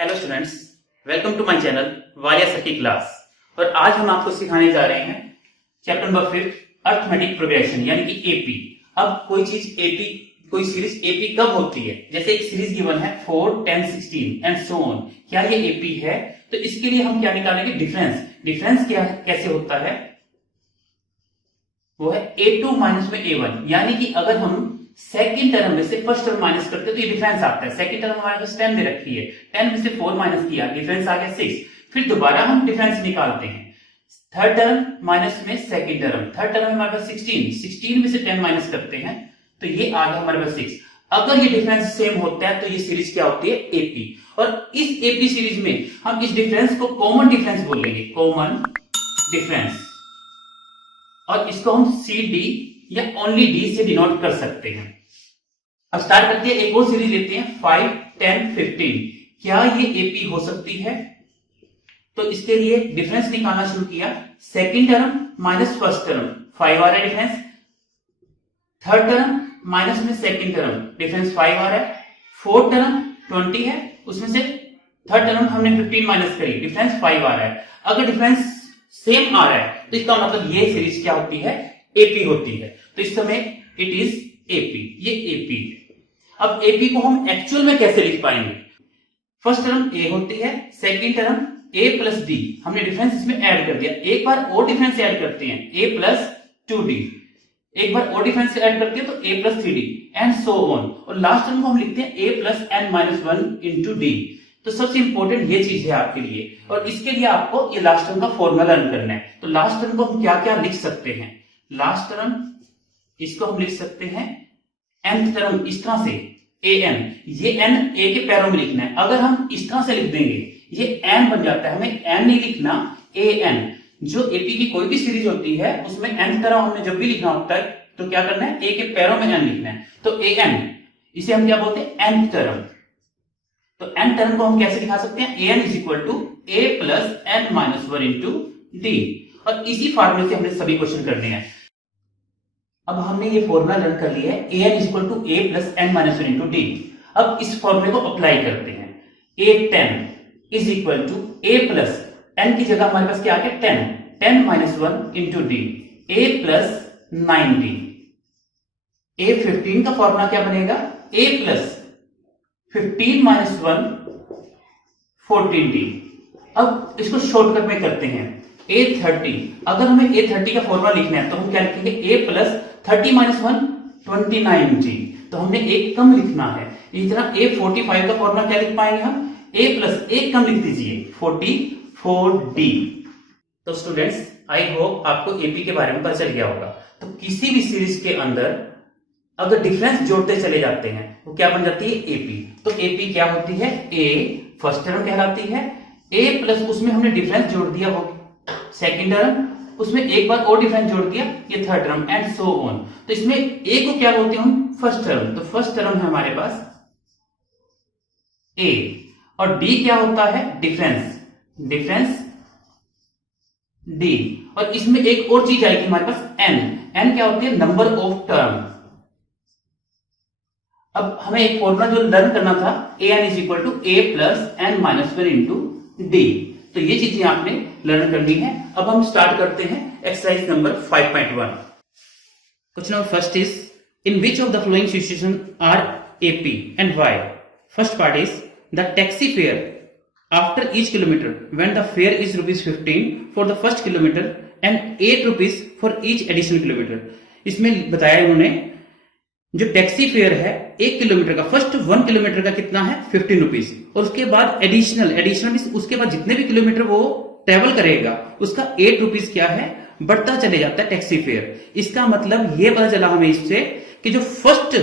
Hello students, welcome to my channel Walia sir की class. और आज हम आपको सिखाने जा रहे हैं चैप्टर नंबर 5 अर्थमेटिक प्रोग्रेशन यानी कि एपी। अब कोई सीरीज एपी कब होती है? जैसे एक सीरीज गिवन है 4, 10, 16 एंड सो ऑन। क्या ये एपी है? तो इसके लिए हम क्या निकालेंगे? डिफरेंस क्या है, कैसे होता है? वो है A2 माइनस में A1, यानी कि अगर हम सेकंड टर्म में से फर्स्ट टर्म माइनस करते हैं तो ये डिफरेंस आता है। सेकंड टर्म हमारे पास 10 दे रखी है, 10 में से 4 माइनस किया, डिफरेंस आ गया 6। फिर दोबारा हम डिफरेंस निकालते हैं, थर्ड टर्म माइनस में सेकंड टर्म, थर्ड टर्म हमारे पास 16 में से 10 माइनस करते हैं तो ये आ गया हमारे पास 6। अगर ये डिफरेंस सेम होता है तो ये सीरीज क्या होती है? एपी। और इस एपी सीरीज में हम इस डिफरेंस को कॉमन डिफरेंस बोलेंगे, कॉमन डिफरेंस। और इसको हम सी डी या ओनली डी से डिनोट कर सकते हैं। अब स्टार्ट करते हैं, एक और सीरीज लेते हैं 5, 10, 15। क्या ये एपी हो सकती है? तो इसके लिए डिफरेंस निकालना शुरू किया, second term minus first term 5 आ रहा है डिफरेंस, थर्ड टर्म माइनस में सेकंड टर्म डिफरेंस 5 आ रहा है, फोर्थ टर्म 20 है, उसमें से थर्ड टर्म हमने 15 माइनस करी, डिफरेंस 5 आ रहा है। अगर डिफरेंस सेम आ रहा है तो इसका मतलब ये सीरीज क्या होती है? एपी होती है। तो इस समय इट इज एपी, ये एपी है। अब एपी को हम एक्चुअल में कैसे लिख पाएंगे? फर्स्ट टर्म ए होती है, सेकंड टर्म ए प्लस डी, हमने डिफरेंस इसमें ऐड कर दिया। एक बार और डिफरेंस ऐड करते हैं, ए प्लस 2डी, एक बार और डिफरेंस ऐड करते हैं तो ए प्लस 3डी एंड सो ऑन। और लास्ट टर्म को हम लिखते हैं a plus n minus 1 into d. तो सबसे इंपॉर्टेंट ये चीज है आपके लिए, और इसके लिए आपको ये लास्ट टर्म का फॉर्मूला लर्न करना है। तो लास्ट टर्म को हम क्या क्या लिख सकते हैं? लास्ट टर्म इसको हम लिख सकते हैं nth टर्म इस तरह से ए एन, ये एन ए के पैरों में लिखना है। अगर हम इस तरह से लिख देंगे ये एन बन जाता है, हमें एन नहीं लिखना, ए एन। जो एपी की कोई भी सीरीज होती है उसमें nth टर्म हमने जब भी लिखना होता है तो क्या करना है? ए के पैरों में एन लिखना है। तो ए एन, इसे हम क्या बोलते हैं? nth term. तो n टर्म को हम कैसे लिखा सकते हैं? an is equal to a plus n minus 1 into d. और इसी फार्मूले से हमने सभी क्वेश्चन करने हैं। अब हमने ये फॉर्मूला लर्न कर लिया है, an is equal to a plus n minus 1 into d. अब इस फॉर्मूले को अप्लाई करते हैं, a10 is equal to a plus n की जगह हमारे पास क्या आ गया? 10 minus 1 into d, a plus 9d। a15 का फॉर्मूला क्या बनेगा? a plus 15 minus 1 14d। अब इसको शॉर्टकट में करते हैं, a30। अगर हमें a30 का फॉर्मूला लिखना है तो हम क्या लिखेंगे? a plus 30 minus 1 29g। तो हमने एक कम लिखना है। इसी तरह a45 का फॉर्मूला क्या लिख पाएंगे हम? a प्लस एक कम लिख दीजिए 44d। तो स्टूडेंट्स, आई होप आपको एपी के बारे में पता चल गया होगा। तो किसी भी सीरीज के अंदर अगर डिफरेंस जोड़ते चले जाते हैं वो क्या बन जाती है? एपी। तो एपी क्या होती है? ए फर्स्ट टर्म कहलाती है, ए प्लस उसमें हमने डिफरेंस जोड़ दिया वो सेकंड टर्म, उसमें एक बार और डिफरेंस जोड़ दिया ये third term and so on. तो इसमें ए को क्या बोलते हैं हम? First term. तो फर्स्ट टर्म है हमारे पास ए, और डी क्या होता है? Difference D. और इसमें एक और चीज आएगी हमारे पास, एन क्या होती है? Number of term. अब हमें एक फॉर्मूला जो लर्न करना था, a n is equal to a plus n minus 1 into d. तो ये चीजें आपने लर्न करनी है। अब हम स्टार्ट करते हैं exercise number 5.1। Question number first is, in which of the following situation are AP and why? First part is the taxi fare after each kilometre when the fare is ₹15 for the first kilometre and ₹8 for each additional kilometre. इसमें बताया इन्होंने जो taxi fare है 1 kilometre का, first 1 kilometre का कितना है? ₹15, और उसके बाद एडिशनल मींस उसके बाद जितने भी किलोमीटर वो ट्रेवल करेगा उसका ₹8 क्या है? बढ़ता चले जाता है टैक्सी फेयर। इसका मतलब ये पता चला हमें इससे कि जो फर्स्ट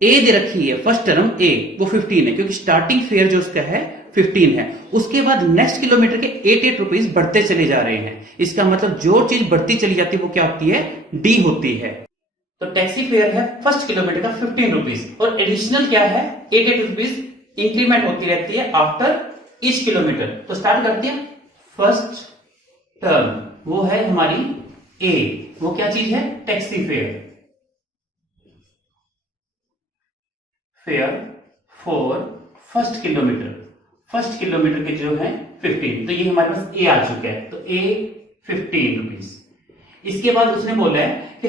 ए दे रखी है, फर्स्ट टर्म ए, वो 15 है, क्योंकि स्टार्टिंग फेयर जो उसका है 15 है। उसके बाद नेक्स्ट किलोमीटर के ₹8 बढ़ते चले जा रहे हैं। इसका मतलब जो चीज बढ़ती चली जाती है वो क्या होती है? डी होती है। तो टैक्सी फेयर है फर्स्ट किलोमीटर का ₹15, और एडिशनल क्या है? ₹8 इंक्रीमेंट होती रहती है आफ्टर ईच किलोमीटर। तो स्टार्ट करते हैं, फर्स्ट टर्म वो है हमारी ए, वो क्या चीज है? Taxi fare for first kilometre. First kilometre के जो है 15, तो ये हमारे पास ए आ चुका है, तो ए 15 रुपीज। इसके बाद उसने बोला है कि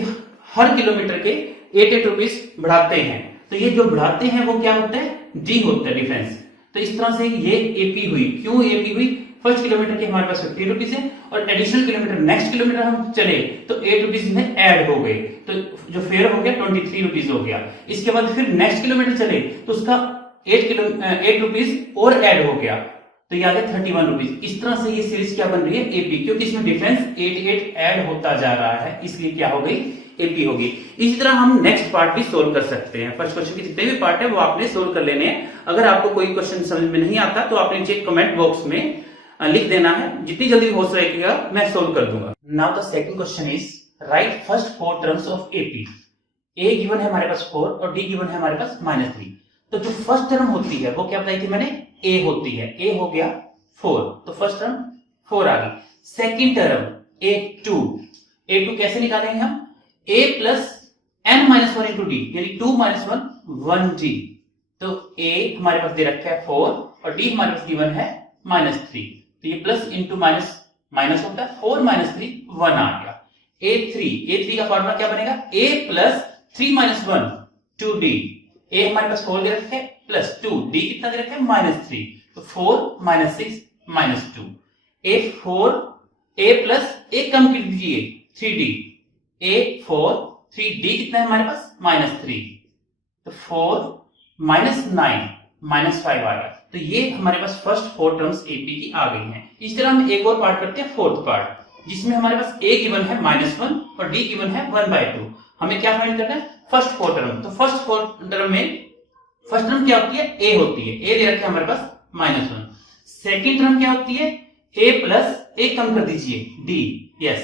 हर किलोमीटर के 8 रुपीज बढ़ाते हैं, तो ये जो बढ़ाते हैं वो क्या होता है, डी होता है डिफरेंस। तो इस तरह से ये एपी हुई। क्यों एपी हुई, फर्स्ट किलोमीटर के हमारे पास 50 रुपीज है और एडिशनल किलोमीटर नेक्स्ट किलोमीटर हम चले तो 8 रुपीज में ऐड हो गए, तो जो फेयर हो गया 23 रुपीज हो गया। इसके बाद फिर नेक्स्ट किलोमीटर चले तो उसका 8 रुपीज और ऐड हो गया, तो ये आ गया 31 रुपीज। इस तरह से ये सीरीज क्या बन रही है, एपी, क्योंकि इसमें डिफरेंस 8 ऐड होता जा रहा है, इसलिए क्या हो गई, एपी होगी। इसी तरह हम नेक्स्ट पार्ट भी सोल्व कर सकते हैं। फर्स्ट क्वेश्चन के जितने भी पार्ट है वो आपने सोल्व कर लेने हैं। अगर आपको कोई क्वेश्चन समझ में नहीं आता तो आपने नीचे कमेंट बॉक्स में लिख देना है, जितनी जल्दी हो सकेगा मैं सोल्व कर दूंगा। Now the second question is right first 4 terms of AP. A given है हमारे पास 4 और डी गिवन है हमारे पास -3। तो जो फर्स्ट टर्म होती है वो क्या बताई थी मैंने, ए होती है, ए हो गया 4, तो फर्स्ट टर्म 4 आ गई। सेकंड टर्म A2 कैसे निकालेंगे हम, a plus n-1 into D, यानी 2 - 1 1d। तो a हमारे पास दे रखा है 4 और d हमारे पास गिवन है -3, तो ये प्लस इंटू माइनस माइनस होता है, 4 - 3 1 आ गया। A3 का फॉर्मूला क्या बनेगा, a प्लस 3 - 1 2d। a हमारे पास 4 दे रखे प्लस 2, d कितना दे रखा है -3, तो 4 - 6 -2। a प्लस एक कम कर दीजिए 3d, a4 3d कितना है हमारे पास -3, तो 4 - 9 -5 आ गया। तो ये हमारे पास फर्स्ट 4 टर्म्स एपी की आ गई हैं। इस तरह हम एक और पार्ट करते हैं, फोर्थ पार्ट, जिसमें हमारे पास a गिवन है -1 और d गिवन है 1/2। हमें क्या फाइंड करना है, फर्स्ट 4 टर्म। तो फर्स्ट 4 टर्म में फर्स्ट टर्म क्या होती है, a होती है, a दे रखा है हमारे पास -1। सेकंड टर्म क्या होती है, a प्लस एक कम कर दीजिए d, यस,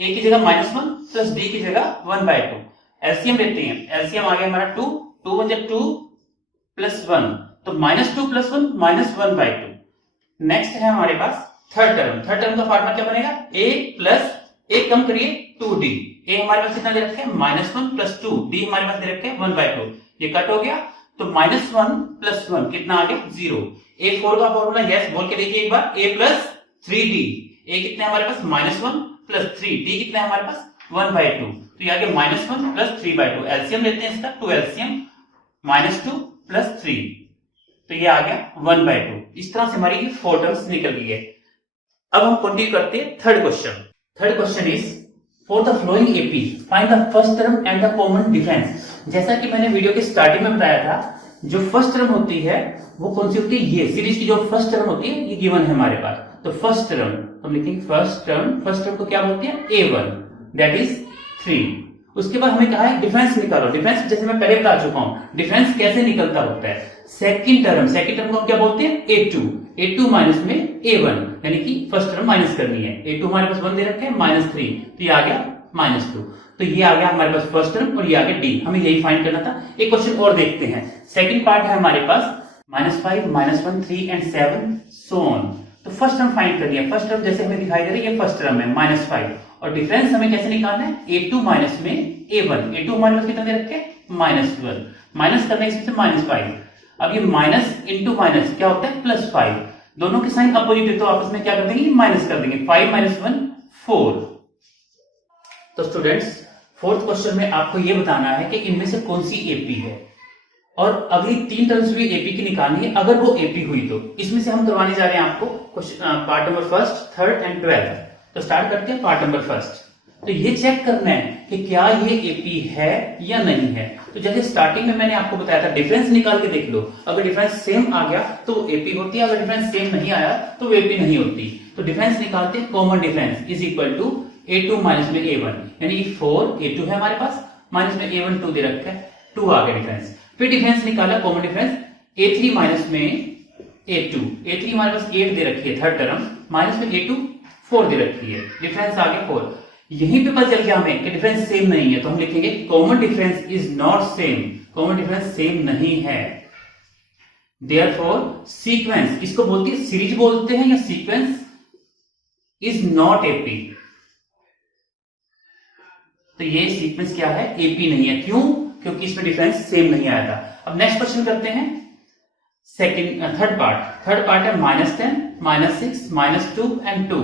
a की जगह -1 प्लस d की जगह 1/2। एलसीएम लेते हैं, एलसीएम आ गया हमारा 2, 2 × 2 प्लस 1, तो -2 प्लस 1 -1/2। नेक्स्ट है हमारे पास थर्ड टर्म। थर्ड टर्म का फॉर्मूला क्या बनेगा, a प्लस एक कम करिए 2d। a हमारे पास कितना दे रखे हैं -1 प्लस 2, d हमारे पास दे रखे हैं 1/2, ये कट हो गया, तो -1 प्लस 1 कितना आ गया 0। a4 का फॉर्मूला यस बोल के देखिए एक बार, a प्लस 3d, a कितना है हमारे पास -1 प्लस 3, d कितना है हमारे पास 1/2, तो ये आ गया -1 प्लस 3/2। एलसीएम लेते हैं इसका, 2 एलसीएम -2 प्लस 3, तो ये आ गया 1/2। इस तरह से हमारी 4 टर्म्स निकल गई है। अब हम कंटिन्यू करते हैं third question. Third question is for the flowing AP find the first term and the common difference. जैसा कि मैंने वीडियो के स्टार्टिंग में बताया था, जो फर्स्ट टर्म होती है वो कौन सी होती है, ये सीरीज की जो फर्स्ट टर्म होती है ये गिवन है हमारे पास। तो फर्स्ट टर्म हम लिखेंगे, फर्स्ट टर्म को क्या बोलती है, a1 दैट इज 3। उसके बाद हमें कहा है डिफरेंस निकालो। डिफरेंस जैसे मैं पहले बता चुका हूं डिफरेंस कैसे निकलता होता है। सेकंड टर्म को हम क्या बोलते हैं, a2 माइनस में a1, यानी कि फर्स्ट टर्म माइनस करनी है। a2 हमारे पास 1 दे रखे हैं -3, तो ये आ गया -2, तो ये आ गया हमारे पास फर्स्ट टर्म और ये आ गया d। हमें यही फाइंड करना था। एक क्वेश्चन और देखते हैं। सेकंड पार्ट है हमारे पास -5 -1 3 and 7 so on। तो फर्स्ट टर्म फाइंड करनी है। फर्स्ट टर्म जैसे हमें दिखाई दे रही है, ये फर्स्ट टर्म है -5, और डिफरेंस हमें कैसे निकालना है, a2 माइनस में a1। a2 हमारे पास कितना दे रखे हैं -1, माइनस करने से -5। अब ये माइनस इंटू माइनस क्या होता है +5, दोनों के साइन अपोजिट है तो आपस में क्या कर देंगे, माइनस कर देंगे। 5 - 1 4। तो स्टूडेंट्स फोर्थ क्वेश्चन में आपको ये बताना है कि इनमें से कौन सी एपी है, और अगली 3 टर्म्स भी एपी की निकालनी है। अगर वो एपी हुई तो इसमें से हम करवाने जा रहे हैं आपको पार्ट नंबर 1, 3 and 12। तो स्टार्ट करते हैं पार्ट नंबर 1। तो ये चेक करना है कि क्या ये एपी है या नहीं है। तो जैसे स्टार्टिंग में मैंने आपको बताया था, डिफरेंस निकाल के देख लो, अगर डिफरेंस सेम आ गया तो वो एपी होती है, अगर डिफरेंस सेम नहीं आया तो वो एपी नहीं होती। तो डिफरेंस निकालते हैं, common difference is equal to a2 minus में a1, यानी 4 a2 है हमारे पास, माइनस में a1 2 दे रखा है, 2 आ गया डिफरेंस। फिर डिफरेंस निकाला कॉमन डिफरेंस, a3 माइनस में a2, a3 हमारे पास 8 दे रखी है थर्ड टर्म, माइनस में a2 4 दे रखी है, डिफरेंस आ गया 4। यहीं पे पता चल गया हमें कि डिफरेंस सेम नहीं है, तो हम लिखेंगे common difference is not same, common difference same नहीं है। देयरफॉर सीक्वेंस, इसको बोलते हैं सीरीज बोलते हैं या सीक्वेंस, इज नॉट एपी। तो ये सीक्वेंस क्या है, एपी नहीं है। क्यों? क्योंकि इसमें डिफरेंस सेम नहीं आया था। अब नेक्स्ट क्वेश्चन करते हैं। सेकंड थर्ड पार्ट है -10, -6, -2 एंड 2।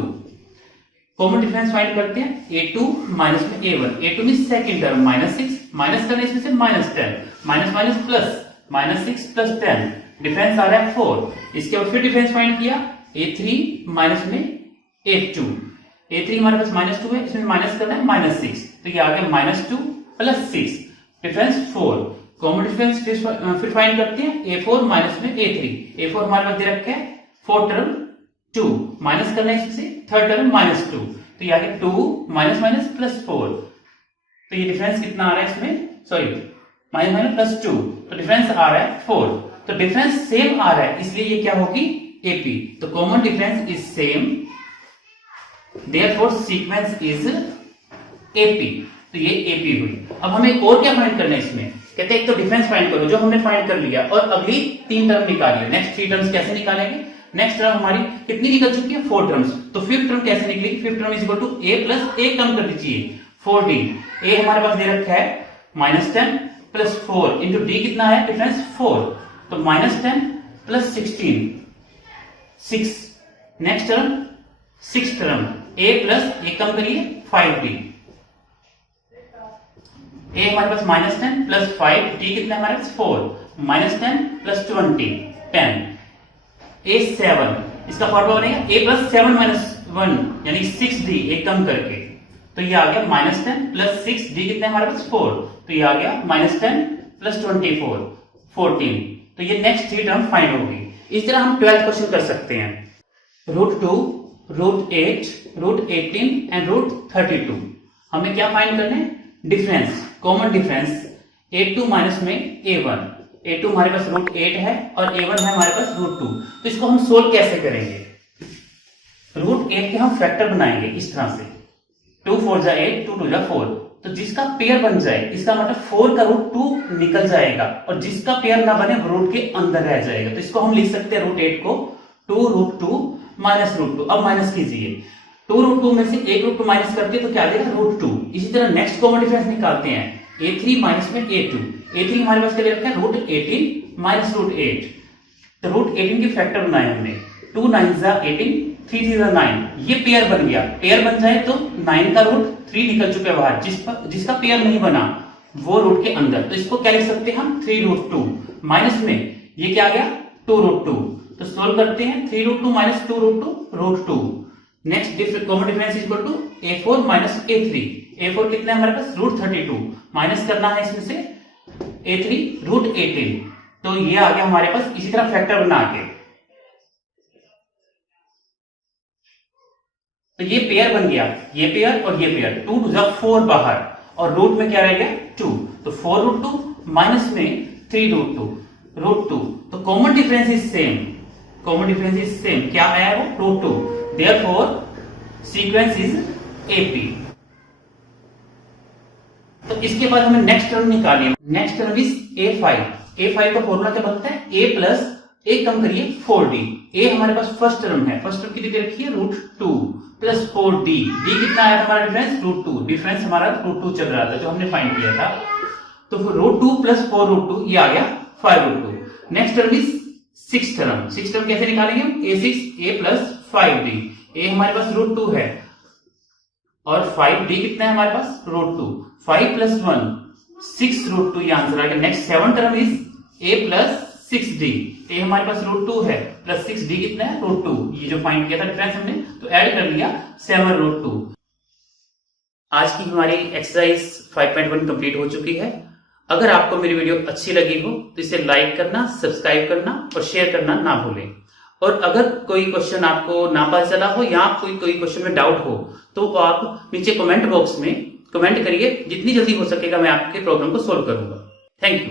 कॉमन डिफरेंस फाइंड करते हैं। a2 माइनस में a1, a2 में सेकंड टर्म -6, माइनस करने इसमें से -10, minus minus plus, -6 plus 10, difference आ रहा है 4। इसके बाद फिर डिफरेंस फाइंड किया, a3 माइनस में a2, a3 हमारे पास -2 है, इसमें माइनस करना है -6, तो ये आ गया -2 प्लस 6, डिफरेंस 4। कॉमन डिफरेंस फिर फाइंड करते हैं, a4 माइनस में a3, a4 हमारे पास दे रखा है 4 टर्म 2, माइनस करना है इससे थर्ड टर्म -2, तो ये आ गया 2 माइनस माइनस प्लस 4, तो ये डिफरेंस कितना आ रहा है इसमें, सॉरी माइनस माइनस प्लस 2, तो डिफरेंस आ रहा है 4। तो डिफरेंस सेम आ रहा है, इसलिए ये क्या होगी, एपी। तो common difference is same, therefore sequence is AP, तो ये एपी हुई। अब हमें और क्या फाइंड करना है इसमें, कहते हैं एक तो डिफरेंस फाइंड करो जो हमने फाइंड कर लिया, और अगली 3 टर्म निकालिए। नेक्स्ट 3 टर्म्स कैसे निकालेंगे, नेक्स्ट टर्म हमारी कितनी निकल चुकी है, 4 टर्म्स, तो फिफ्थ टर्म कैसे निकलेगी, fifth term is equal to a plus a कम कर दीजिए 4d, a हमारे पास दे रखा है -10 प्लस 4 इंटू d कितना है, डिफरेंस 4, तो -10 plus 16 6। Next term six term a plus a कम करिए 5d, a हमारे पास -10 प्लस 5, d कितना है हमारे पास 4, -10 प्लस 20 10, a7, इसका फॉर्मूला बनेगा a प्लस 7 माइनस 1 यानी 6d, एक कम करके, तो ये आ गया -10 प्लस 6d कितना है हमारे पास 4, तो ये आ गया -10 प्लस 24 14, तो ये नेक्स्ट 3 टर्म फाइंड होगी। इस तरह हम 12th क्वेश्चन कर सकते हैं, √2, √8, √18 एंड √32। हमें क्या फाइंड करना है, difference, common difference a2 minus में a1, a2 हमारे पास √8 है और a1 है हमारे पास √2, तो इसको हम सोल्व कैसे करेंगे, √8 के हम फैक्टर बनाएंगे इस तरह से, 2 4 जा 8, 2 2 जा 4, तो जिसका पेयर बन जाए इसका मतलब 4 का √2 निकल जाएगा, और जिसका पेयर ना बने रूट के अंदर रह जाएगा, तो इसको हम लिख सकते हैं √8 को 2 √2 माइनस √2। अब माइनस कीजिए, 2 √2 में से एक √2 माइनस करते हैं तो क्या आ जाएगा √2। इसी तरह नेक्स्ट कॉमन डिफरेंस निकालते हैं, a3 माइनस में a2, a3 हमारे पास क्या दे रखा है, √18 माइनस √8, तो √18 के फैक्टर बनाए हमने, 2 9 जा 18, 3 3 जा 9, ये पेयर बन गया। पेयर बन जाए तो 9 का √3 निकल चुका है बाहर, जिसका पेयर नहीं बना वो रूट के अंदर, तो इसको क्या लिख सकते हैं हम, 3 √2 माइनस में ये क्या आ गया 2 √2, तो सोल्व करते हैं, 3 √2 minus 2 √2 √2। Next common difference is equal to a4 minus a3, a4 कितना है हमारे पास √32, माइनस करना है इसमें से a3 √18, तो ये आ गया हमारे पास। इसी तरह फैक्टर बना के, तो ये पेयर बन गया, ये पेयर और ये पेयर, 2 2 जा 4 बाहर, और रूट में क्या रह गया 2, तो 4 √2 माइनस में 3 √2, तो common difference is same, common difference is same, क्या आया वो √2, देयरफॉर सीक्वेंस इज एपी। तो इसके बाद हमें नेक्स्ट टर्म निकालिए, next term is a5, a5 का फॉर्मूला क्या बनता है, a प्लस a कम करिए 4d, a हमारे पास फर्स्ट टर्म है, फर्स्ट टर्म कितनी दे रखी है √2 प्लस 4d, d कितना आया हमारा डिफरेंस √2, डिफरेंस हमारा √2 चल रहा था जो हमने फाइंड किया था, तो √2 प्लस 4 √2 ये आ गया 5 √2। Next term is six term, six term कैसे निकालेंगे हम, a6 a plus 5d, a हमारे पास √2 है और 5d कितना है हमारे पास √2, 5 प्लस 1 6 √2 ये आंसर आ गया। Next 7 term is a plus 6d, a हमारे पास √2 है प्लस 6d कितना है √2, ये जो फाइंड किया था डिफरेंस हमने, तो ऐड कर लिया 7 √2। आज की हमारी एक्सरसाइज 5.1 कंप्लीट हो चुकी है। अगर आपको मेरी वीडियो अच्छी लगी हो तो इसे लाइक करना, सब्सक्राइब करना और शेयर करना ना भूलें। और अगर कोई क्वेश्चन आपको ना पता चला हो या कोई क्वेश्चन में डाउट हो तो आप नीचे कमेंट बॉक्स में कमेंट करिए, जितनी जल्दी हो सकेगा मैं आपके प्रॉब्लम को सोल्व करूंगा। Thank you.